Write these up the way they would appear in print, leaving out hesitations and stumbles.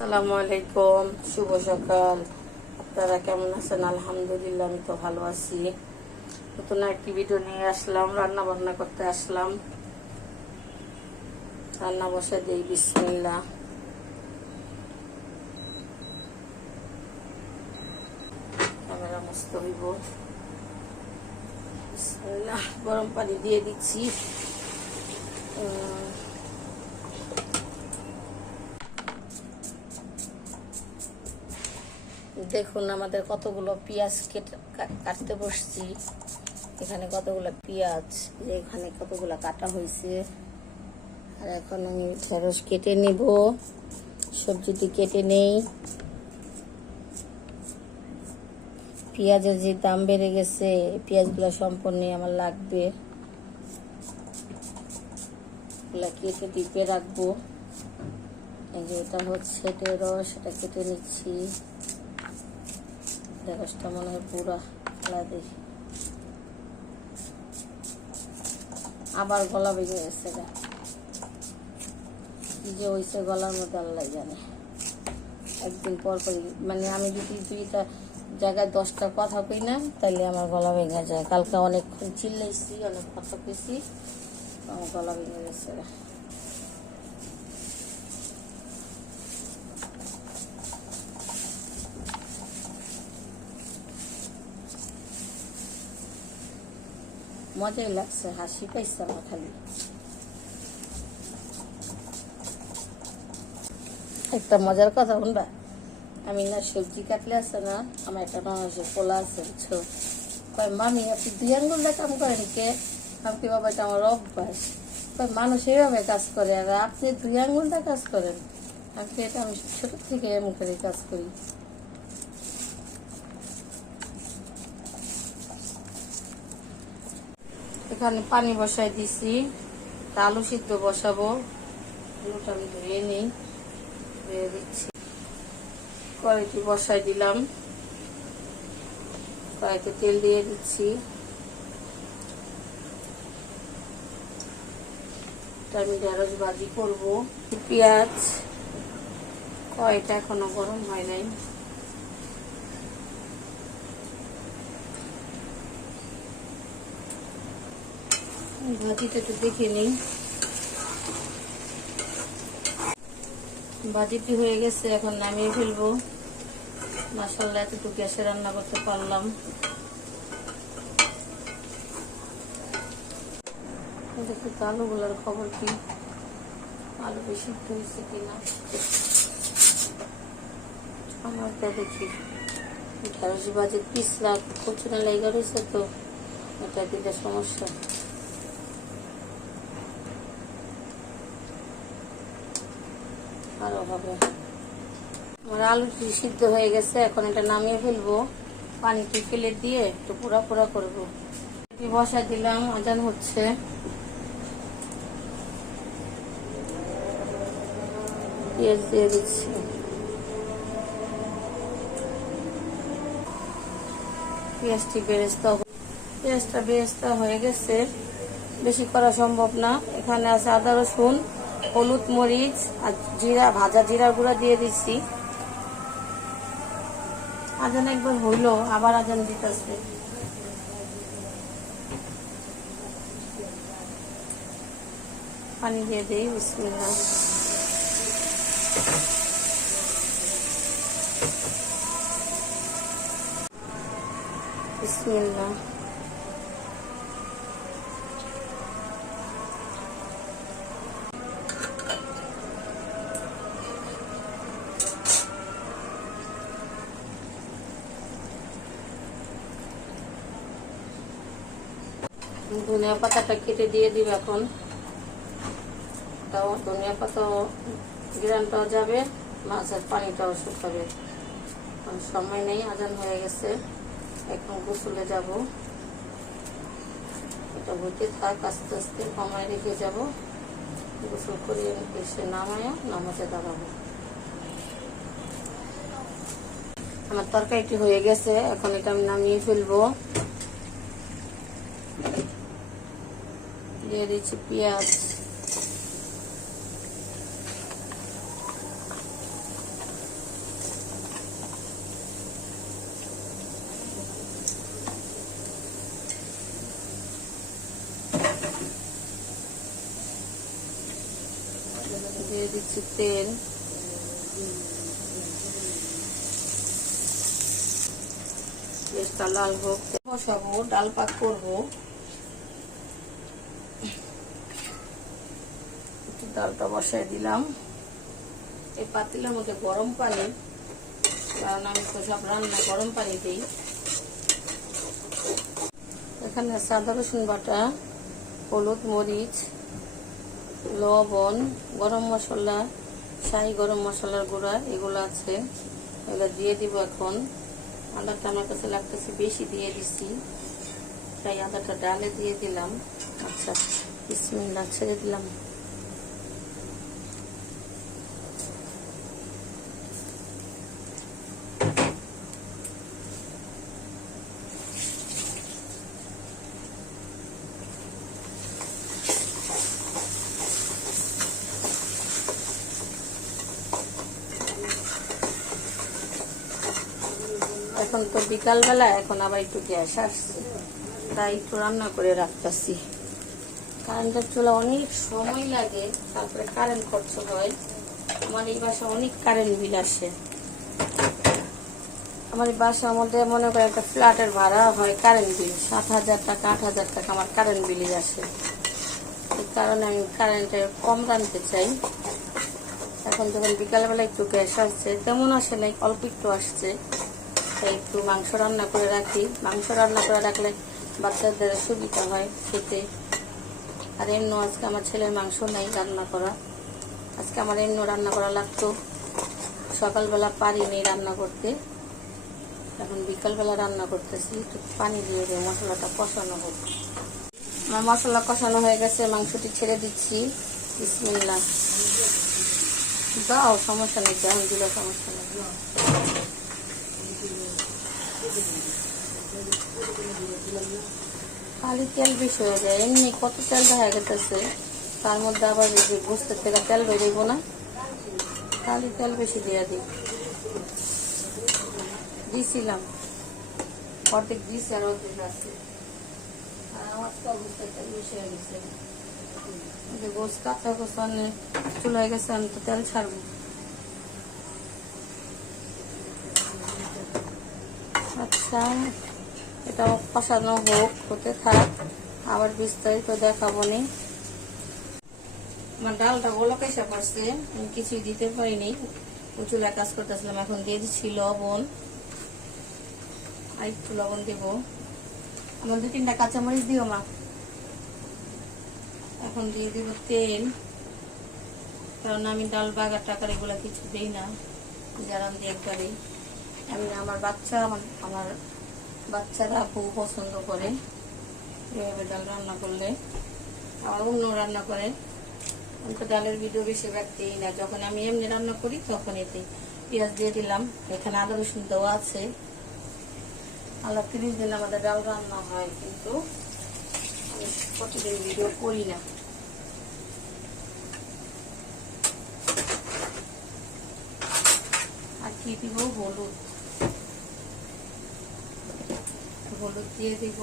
আসসালামু আলাইকুম, শুভ সকাল। আপনারা কেমন আছেন? আলহামদুলিল্লাহ, আমি তো ভালো আছি। নতুন একটি ভিডিও নিয়ে আসলাম, রান্না বান্না করতে আসলাম। রান্না বসে দিই, বিসমিল্লাহ। ক্যামেরা মস্ত হইব। বিসমিল্লাহ, গরম পানি দিয়ে দিচ্ছি। দেখুন আমাদের কতগুলো পেঁয়াজ কাটতে বসছি। এখানে কতগুলো পেঁয়াজ, এখানে কতগুলো কাটা হয়েছে। আর এখন আমি ঢেঁড়স কেটে নিব, সবজিটি কেটে নেই। পেঁয়াজের যে দাম বেড়ে গেছে, পেঁয়াজগুলো সম্পূর্ণ আমার লাগবে। এগুলা কেটে ডিপে রাখবো। এই যে এটা হচ্ছে ঢেঁড়স, এটা কেটে নিচ্ছি। ঢেঁড়সটা মনে হয় পুরা আলাদা, আবার গলা ভেঙে গেছে। কি যে হয়েছে গলার মধ্যে আল্লাহ জানে। একদিন পর পরই মানে আমি যদি 2টা জায়গায় 10টা কথা কই না, তাহলে আমার গলা ভেঙে যায়। কালকে অনেকক্ষণ চিল্লাইছি, অনেক কথা কইছি, আমার গলা ভেঙে গেছে। মজাই লাগছে, হাসি পাইছে আমার খালি। একটা মজার কথা শুনবা, আমি না সবজি কাটলে আছে না, আমার একটা মানুষের পোলা আছে, বুঝছো? কয় মামি আপনি 2 আঙ্গুল দিয়ে কাম করেন কে? আমি কি বাবা, এটা আমার অভ্যাস। কয় মানুষ এইভাবে কাজ করে, আর আপনি 2 আঙ্গুল দিয়ে কাজ করেন? আমি ছোট থেকে এমন করে কাজ করি। এখানে পানি বসাই দিছি, আলু সিদ্ধ বসাবো। আলুটা আমি ধুয়ে নিই, ধুয়ে দিচ্ছি। কড়াইটি বসাই দিলাম, কড়াইতে তেল দিয়ে দিচ্ছি। আমি ঢেঁড়স ভাজি করবো। পেঁয়াজ, কড়াইটা এখনো গরম হয় নাই। ভাজিটা একটু দেখে নিই। ভাজিটি হয়ে গেছে, এখন নামিয়ে ফেলবো। মাশাআল্লাহ, এতটুকু গ্যাসে রান্না করতে পারলাম। দেখি তো আলুগুলোর খবর কি, আলু বেশি হয়েছে কিনা। আমারটা দেখি ঢেঁড়স ভাজির পিছলা কচুনা লেগে রয়েছে, তো এটা দিতে সমস্যা। আরো হবে। আমার আলুটি সিদ্ধ হয়ে গেছে, এখন এটা নামিয়ে ফেলবো। পানিটি ফেলে দিয়ে একটু পোড়া পোড়া করবো। বসা দিলাম, আজান হচ্ছে। পেঁয়াজ দিয়ে দিচ্ছি। পেঁয়াজটা বেরেস্তা হয়ে গেছে, বেশি করা সম্ভব না। এখানে আছে আদা রসুন, হলুদ মরিচ আর জিরা, ভাজা জিরা গুঁড়া দিয়ে দিচ্ছি। আজান একবার হইলো, আবার আজান দিতেছে। পানি দিয়ে দিই, বিসমিল্লাহ। বিসমিল্লাহ। ধনিয়া পাতাটা কেটে দিয়ে দিব এখন। ধনিয়া পাতা গ্রানটাও যাবে, মাছের পানিটাও শুকাবে। সময় নেই, আজান হয়ে গেছে, এখন গোসলে যাব। এটা হইতে থাক, আস্তে আস্তে কমায় রেখে যাব। গোসল করে এসে নামাজে দাঁড়াবো। আমার তরকারিটি হয়ে গেছে, এখন এটা আমি নামিয়ে ফেলবো। দিয়ে দিচ্ছি পেঁয়াজ, দিচ্ছি তেল, পেঁয়াজটা লাল হোক, বসাবো, ডাল পাক করবো। ডালটা বসাই দিলাম। এই পাতিলের মধ্যে গরম পানি, কারণ আমি তো সব রান্না গরম পানি দিই। এখানে সাদা রসুন বাটা, হলুদ, মরিচ, লবণ, গরম মশলা, শাহি গরম মশলার গুঁড়া এগুলো আছে, এগুলো দিয়ে দিব এখন। আদাটা আমার কাছে লাগতেছে বেশি, দিয়ে দিচ্ছি, তাই আদাটা ডালে দিয়ে দিলাম। আচ্ছা, বিসমিল্লাহ, ছেড়ে দিলাম। এখন তো বিকালবেলা, এখন আবার একটু গ্যাস আসছে, তাই একটু রান্না করে রাখতেছি। কারেন্টের চুলা অনেক সময় লাগে, তারপরে কারেন্ট খরচ হয়। আমার এই বাসায় অনেক কারেন্ট বিল আসে। আমার এই বাসার মধ্যে মনে করে একটা ফ্ল্যাটের ভাড়া হয় কারেন্ট বিল 7,000 টাকা, 8,000 টাকা আমার কারেন্ট বিলই আসে। এই কারণে আমি কারেন্টে কম রাখতে চাই। এখন যখন বিকালবেলা একটু গ্যাস আসছে, তেমন আসে নাই, অল্প একটু আসছে, তাই একটু মাংস রান্না করে রাখি। মাংস রান্না করে রাখলে বাচ্চাদের সুবিধা হয় খেতে। আর এমনি আজকে আমার ছেলের মাংস নাই রান্না করা, আজকে আমার এমনি রান্না করা লাগতো, সকালবেলা পারিনি রান্না করতে, এখন বিকালবেলা রান্না করতেছি। একটু পানি দিয়ে দিয়ে মশলাটা কষানো হোক। আমার মশলা কষানো হয়ে গেছে, মাংসটি ছেড়ে দিচ্ছি। বিসমিল্লাহ, দাও, সমস্যা নেই, যেমন দিলে সমস্যা নেই। খালি তেল বেশি হয়ে যায়, এমনি কত তেল দেখা গেছে, তার মধ্যে আবার বুঝতে থেকে তেল বেরোব না, খালি তেল বেশি দিয়ে দিছিলাম, অর্ধেক দিছি আর অর্ধেক আছে। আর আমার তো অবস্থায় তেল বেশি হয়ে গেছে, গোস কাঁচা গোসানে চুলে গেছে, আমি তো তেল ছাড়বো। আচ্ছা, এটা কষানো হোক, হতে থাক, আবার বিস্তারিত দেখাবো নি। আমার ডালটা গোলক এসে পড়ছে, আমি কিছুই দিতে পারিনি, চুলায় কাজ করতেছিলাম। এখন দিয়ে দিচ্ছি লবণ, আর একটু লবণ দেব। আমার 2-3টা কাঁচামরিচ দিও মা। এখন দিয়ে দিব তেল, কারণ আমি ডাল বাগার টাকার এগুলো কিছু দিই না, যারা আমি একবারই। আমি আমার বাচ্চা, আমার বাচ্চারা খুব পছন্দ করে এভাবে ডাল রান্না করলে। আমার অন্য রান্না করে, আমি তো ডালের ভিডিও বেশি রাখতেই না, যখন আমি এমনি রান্না করি তখন এতে পেঁয়াজ দিয়ে দিলাম। এখানে আদা রসুন দেওয়া আছে। আল্লাহ 30 দিন আমাদের ডাল রান্না হয়, কিন্তু আমি প্রতিদিন ভিডিও করি না। আর কি দিব, হলুদ, হলুদ দিয়ে দিব।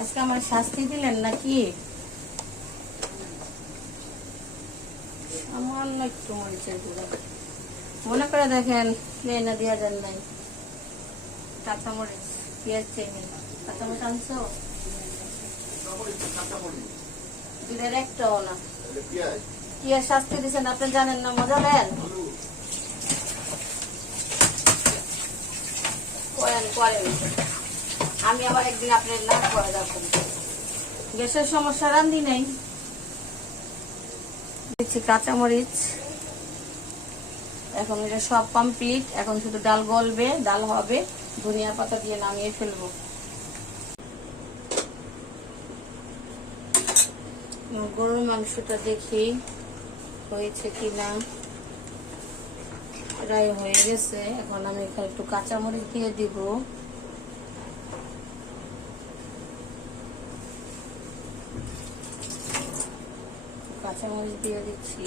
আজকে আমার শাস্তি দিলেন নাকি? আমার না একটু মরিচের গুঁড়া, মনে করে দেখেন, প্লেনে দেওয়া যান নাই। কাঁচামরিচ, পেঁয়াজ চেয়ে কাঁচামরিচ আনছো, দুধের একটাও না। কি আর শাস্তি দিচ্ছেন আপনি জানেন না, মজা দেন। করেন করেন, আমি আবার একদিন আপনার না করে রাখুন। গ্যাসের সমস্যা, রান্ধি নেই। দিচ্ছি কাঁচামরিচ। এখন এটা সব কমপ্লিট, এখন শুধু ডাল গলবে, ডাল হবে, ধনিয়া পাতা দিয়ে নামিয়ে ফেলবো। গরুর মাংসটা দেখি হয়েছে কিনা। প্রায় হয়ে গেছে, এখন আমি এখানে একটু কাঁচামরিচ দিয়ে দিব। কাঁচামরিচ দিয়ে দিচ্ছি।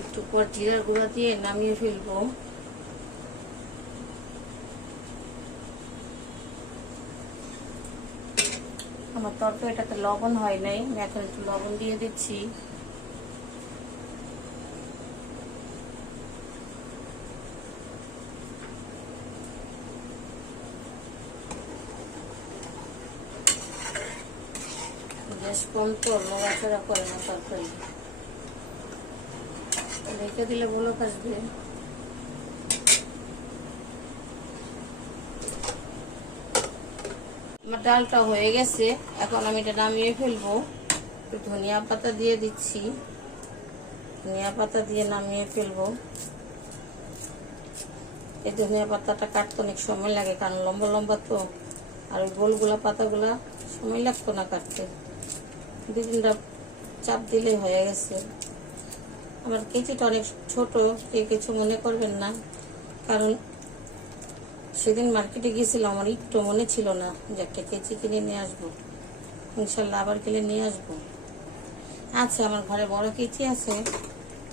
একটু এরপর জিরার গুঁড়া দিয়ে নামিয়ে ফেলবো। আমার তরকারিটাতে লবণ হয় নাই, আমি এখন একটু লবণ দিয়ে দিচ্ছি। গ্যাস কম তো নড়াচড়া করে না তরকারি, রেখে দিলে বলক আসবে। আমার ডালটা হয়ে গেছে, এখন আমি এটা নামিয়ে ফেলবো। একটু ধনিয়া পাতা দিয়ে দিচ্ছি, ধনিয়া পাতা দিয়ে নামিয়ে ফেলবো। এই ধনিয়া পাতাটা কাটতে অনেক সময় লাগে, কারণ লম্বা লম্বা তো, আর ওই গোলগুলা পাতাগুলা সময় লাগতো না কাটতে, 2-3টা চাপ দিলেই হয়ে গেছে। আমার কেচিটা অনেক ছোট, কিছু মনে করবেন না, কারণ সেদিন মার্কেটে গিয়েছিলাম, আমার একটু মনে ছিল না যে একটা কেচি কিনে নিয়ে আসবো। ইনশাল্লাহ আবার কিনে নিয়ে আসবো। আচ্ছা, আমার ঘরে বড় কেচি আছে,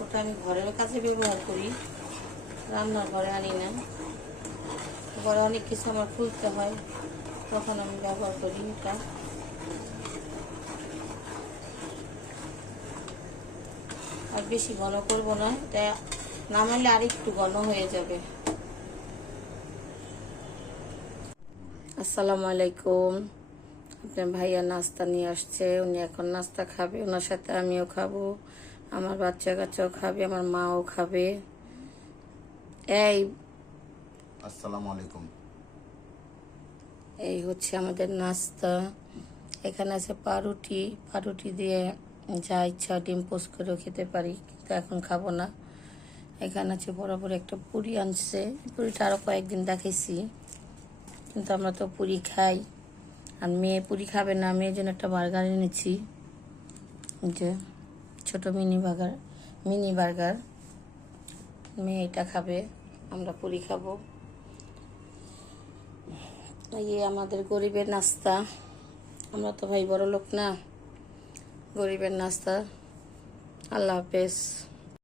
ওটা আমি ঘরের কাছে ব্যবহার করি, রান্নার ঘরে আনি না। ঘরে অনেক কিছু আমার খুলতে হয়, তখন আমি ব্যবহার করি এটা। আর বেশি ঘন করবো না, এটা নামাইলে আর একটু ঘন হয়ে যাবে। আসসালামু আলাইকুম। আপনার ভাইয়া নাস্তা নিয়ে আসছে, উনি এখন নাস্তা খাবে, ওনার সাথে আমিও খাবো, আমার বাচ্চা কাচ্চাও খাবে, আমার মাও খাবে। এই আসসালামু আলাইকুম। এই হচ্ছে আমাদের নাস্তা। এখানে আছে পাউরুটি, পাউরুটি দিয়ে যা ইচ্ছা ডিম পোস্ট করেও খেতে পারি, কিন্তু এখন খাবো না। এখানে আছে বরাবর একটা পুরি আনছে, পুরিটা আরও কয়েকদিন দেখাইছি, কিন্তু আমরা তো পুরি খাই, আর মেয়ে পুরি খাবে না, মেয়ের জন্য একটা বার্গার এনেছি, যে ছোট মিনি বার্গার, মেয়ে এটা খাবে, আমরা পুরি খাবো। এই আমাদের গরিবের নাস্তা, আমরা তো ভাই বড় লোক না, গরিবের নাস্তা। আল্লাহ হাফেজ।